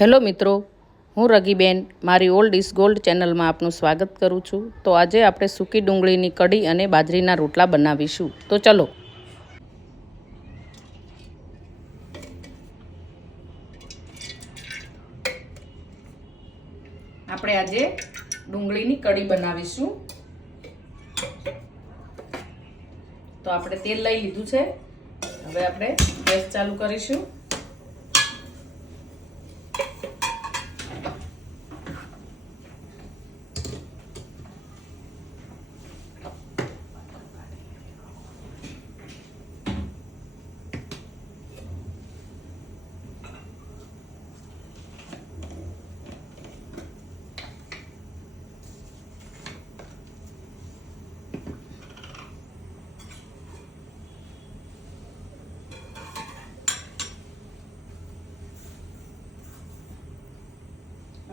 Hello મિત્રો, હું રગીબેન મારી ઓલ્ડ ઇઝ ગોલ્ડ ચેનલમાં આપનું સ્વાગત કરું છું. તો આજે આપણે સૂકી ડુંગળીની કઢી અને બાજરીના રોટલા બનાવીશું. તો ચલો. આપણે આજે ડુંગળીની કઢી બનાવીશું. તો આપણે તેલ લઈ લીધું છે. હવે આપણે ગેસ ચાલુ કરીશું.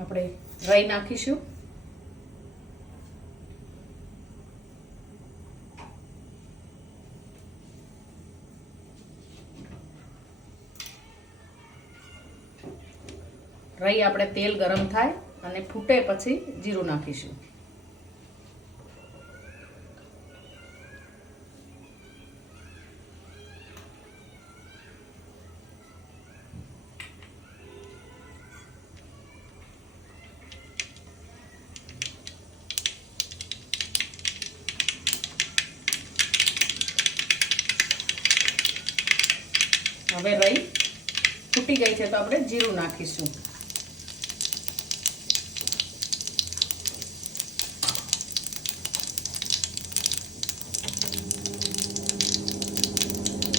આપણે રાઈ નાખીશું. રાઈ આપણે તેલ ગરમ થાય અને ફૂટે પછી જીરું નાખીશું. હવે રહી ફૂટી ગઈ છે તો આપણે જીરું નાખીશું.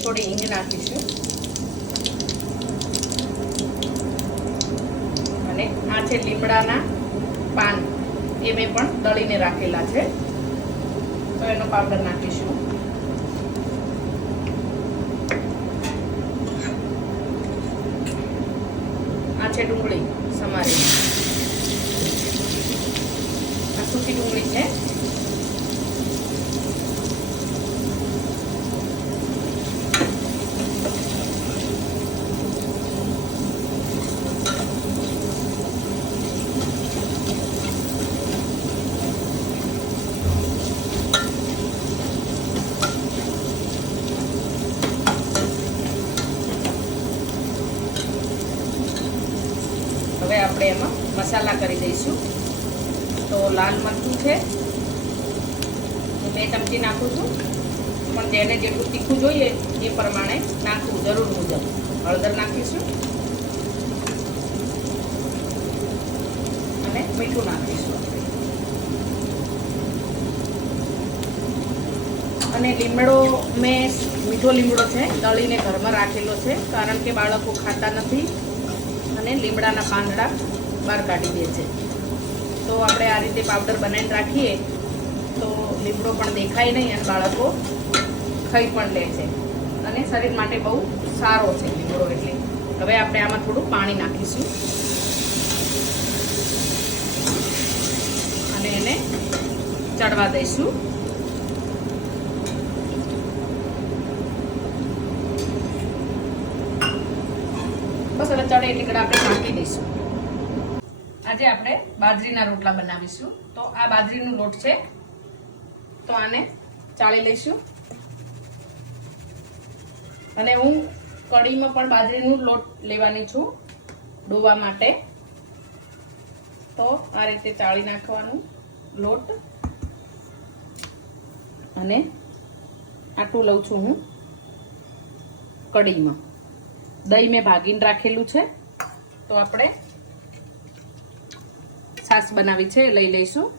થોડી હિંગ નાખીશું. અને આ છે લીમડાના પાન. એ મેં પણ દળીને રાખેલા છે. તો એનો પાવડર નાખીશું આ છે ડુંગળી સમારી. આ સૂકી ડુંગળી છે. હવે આપણે એમાં મસાલા કરી દઈશું. તો લાલ મરચું છે. બે ચમચી નાખું છું. પણ જેને જેટલું તીખું જોઈએ એ પ્રમાણે નાખવું જરૂર મુજબ. હળદર નાખીશું. અને મીઠું નાખીશું. અને લીમડો, મેં મીઠો લીમડો છે, દળીને ઘરમાં રાખેલો છે, કારણ કે બાળકો ખાતા નથી. અને લીમડાના પાંદડા બહાર કાઢી દે છે. તો આપણે આ રીતે પાવડર બનાવીને રાખીએ તો લીમડો પણ દેખાય નહીં અને બાળકો ખાઈ પણ લે છે. અને શરીર માટે બહુ સારો છે લીમડો એટલે. હવે આપણે આમાં થોડું પાણી નાખીશું. અને એને ચડવા દઈશું. બસ હવે ચડે એટલે આપણે ઢાંકી દઈશું. આજે આપણે બાજરીના રોટલા બનાવીશું. તો આ બાજરીનો લોટ છે. તો આને ચાળી લઈશું. અને હું કઢીમાં પણ બાજરીનું લોટ લેવાની છું ડોવા માટે. તો આ રીતે ચાળી નાખવાનું લોટ. અને આટલું લઉં છું હું કઢીમાં. દહીં મેં ભાગીને રાખેલું છે. તો આપણે છાશ બનાવી છે લઈ લઈશું.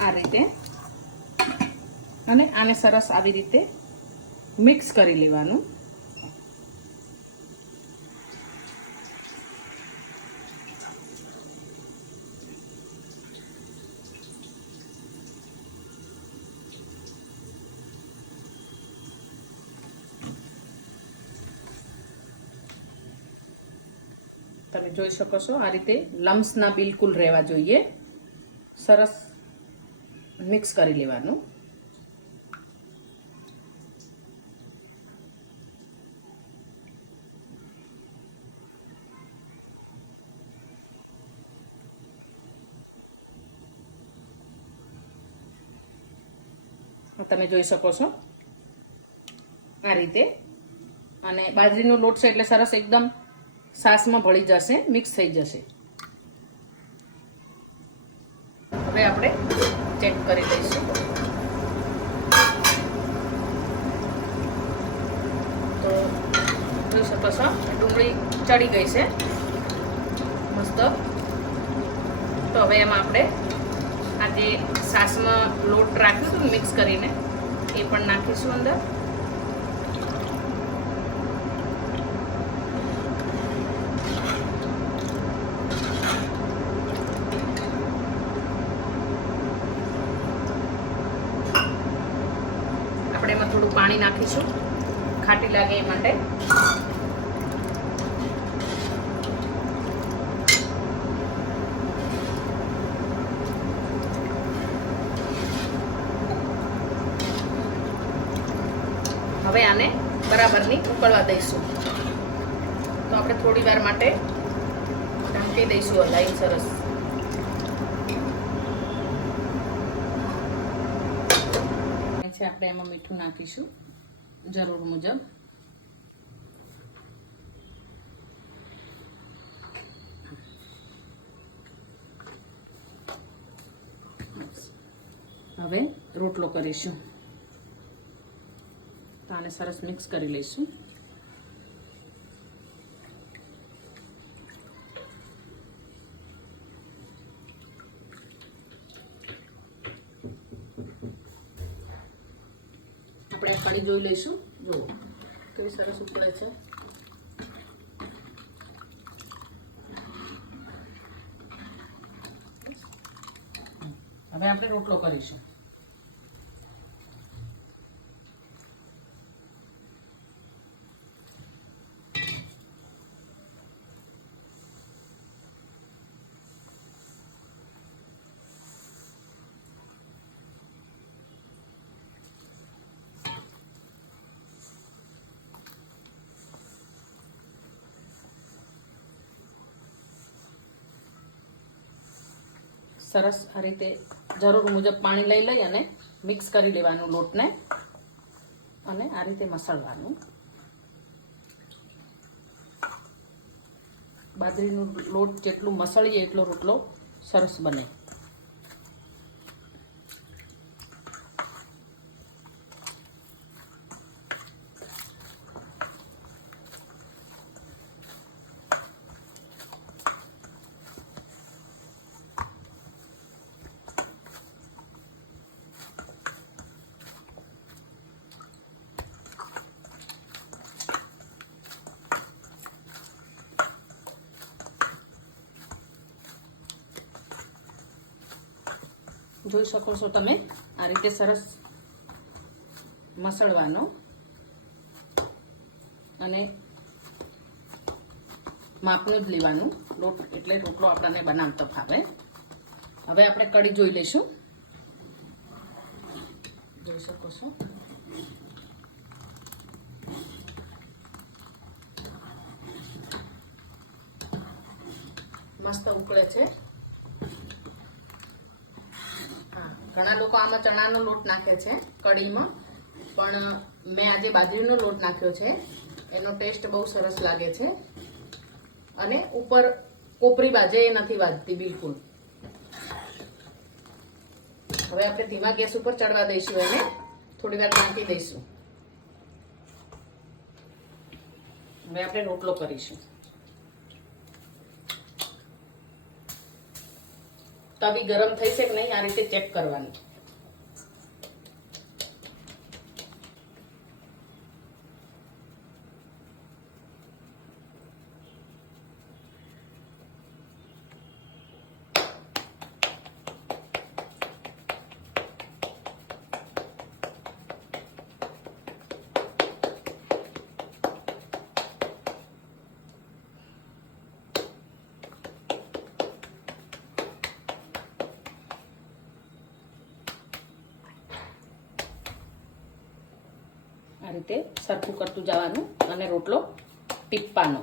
આ રીતે. અને આને સરસ આવી રીતે મિક્સ કરી લેવાનું. તમે જોઈ શકો છો આ રીતે લમ્સના બિલકુલ રહેવા જોઈએ. સરસ મિક્સ કરી લેવાનું. તમે જોઈ શકો છો આ રીતે. અને બાજરીનો લોટ છે એટલે સરસ એકદમ સાસમાં ભળી જશે મિક્સ થઈ જશે. હવે આપણે ચેક કરી લઈશું. તો જોઈ શકો છો, ડુંગળી ચડી ગઈ છે. મસ્ત. તો હવે એમાં આપણે આ જે સાસમાં લોટ રાખ્યું હતું મિક્સ કરીને, એ પણ નાખીશું અંદર આપણે એમાં થોડું પાણી નાખીશું. ખાટી લાગે એ માટે. હવે આને બરાબરની ઉકળવા દઈશું. તો આપણે થોડી વાર માટે ઢાંકી દઈશું હલાઈ સરસ. છે, આપણે એમાં મીઠું નાખીશું, જરૂર મુજબ. હવે રોટલો કરીશું. તો આને સરસ મિક્સ કરી લઈશું. આપણે કઢી જોઈ લઈશું. જુઓ કેવી સરસ ઉકળે છે. હવે આપણે રોટલો કરીશું. સરસ આ રીતે જરૂર મુજબ પાણી લઈ લઈ અને મિક્સ કરી લેવાનું લોટને અને આ રીતે મસળવાનું. બાજરીનું લોટ જેટલું મસળીએ એટલો રોટલો સરસ બને. જોઈ શકો છો તમે. આ રીતે સરસ મસળવાનો. અને માપનું જ લેવાનું. લોટ એટલે રોટલો આપણને બનાવતો ફાવે હવે આપણે કઢી જોઈ લઈશું. જોઈ શકો છો. મસ્ત ઉકળે છે હા ઘણા લોકો આમાં ચણાનો લોટ નાખે છે, કઢીમાં. પણ મેં આજે બાજરીનો લોટ નાખ્યો છે. એનો ટેસ્ટ બહુ સરસ લાગે છે. અને ઉપર કોપરી બાજે એ નથી વાજતી બિલકુલ. હવે આપણે ધીમા ગેસ ઉપર ચડવા દઈશું એને. થોડી વાર ઢાંકી દઈશું. હવે આપણે રોટલો કરીશું. તવી ગરમ થઈ છે કે નહીં? આ રીતે ચેક કરવાનું. આ રીતે સરખું કરતું જવાનું અને રોટલો ટીપવાનો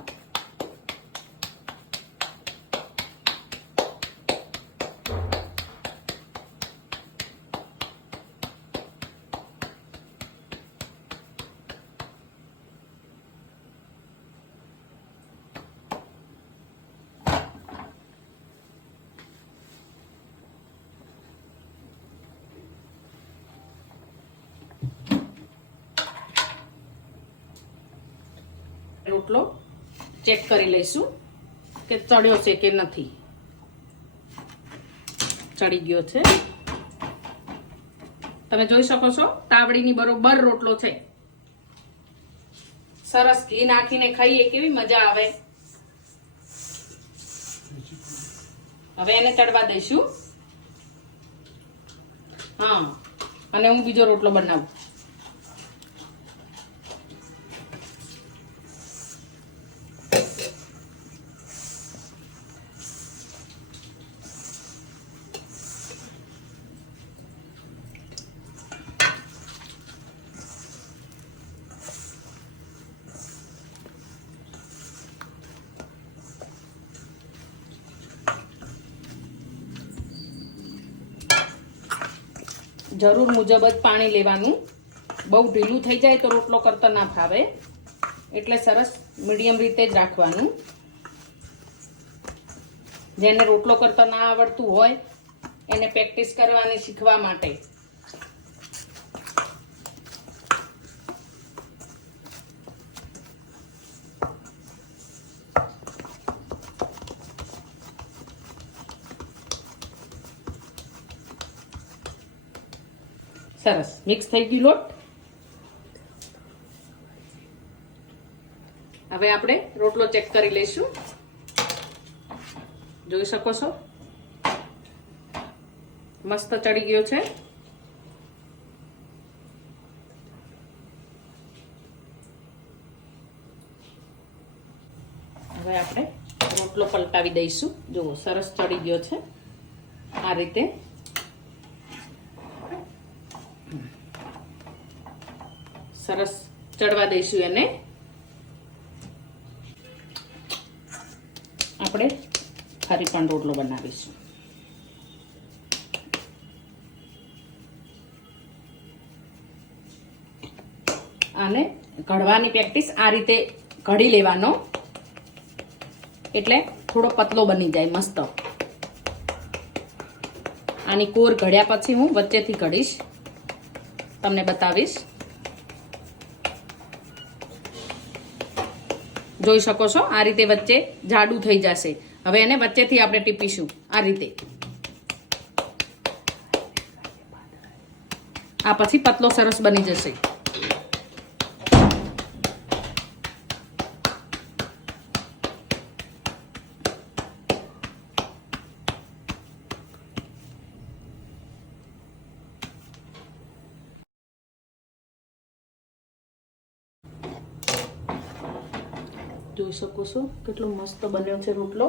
રોટલો ચેક કરી લઈશું કે ચડ્યો છે કે નથી. ચડી ગયો છે. તમે જોઈ શકો છો, તાવડીની બરોબર રોટલો છે. સરસ ઘી નાખીને ખાઈએ, કેવી મજા આવે. હવે એને ચડવા દઈશું. હા, અને હું બીજો રોટલો બનાવું. જરૂર મુજબ જ પાણી લેવાનું. બહુ ઢીલું થઈ જાય તો રોટલો કરતા ના ફાવે. એટલે સરસ મીડિયમ રીતે જ રાખવાનું. જેને રોટલો કરતા ના આવડતું હોય, એને પ્રેક્ટિસ કરવાની શીખવા માટે. સરસ. મિક્સ થઈ ગયું, લોટ. હવે આપણે રોટલો ચેક કરી લઈશું. જોઈ શકો છો? મસ્ત ચડી ગયો છે. હવે આપણે રોટલો પલટાવી દઈશું. જુઓ, સરસ ચડી ગયો છે. આ રીતે. સરસ ચડવા દઈશું એને. આપણે ફરી પણ રોટલો બનાવીશું. અને ઘડવાની પ્રેક્ટિસ આ રીતે ઘડી લેવાનો. એટલે થોડો પતલો બની જાય, મસ્ત. આની કોર ઘડ્યા પછી હું વચ્ચેથી ઘડીશ. તમને બતાવીશ. જોઈ શકો છો. આ રીતે વચ્ચે જાડું થઈ જશે. હવે એને વચ્ચેથી આપણે ટીપીશું. આ રીતે. આ પછી પતલો સરસ બની જશે. જોઈ શકો છો. કેટલો મસ્ત બન્યો છે રોટલો.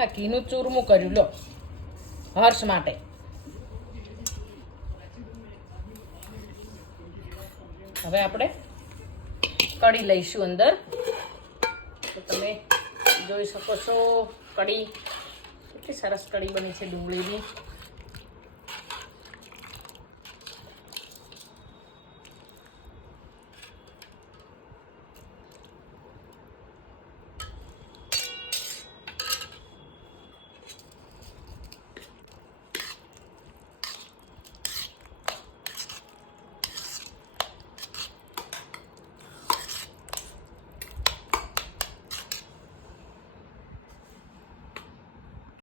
આ ઘીનું ચૂરમું કર્યું, લો. હર્ષ માટે. હવે આપણે કઢી લઈશું અંદર. જોઈ શકો છો. કઢી. કેટલી સરસ કઢી બની છે ડુંગળીની.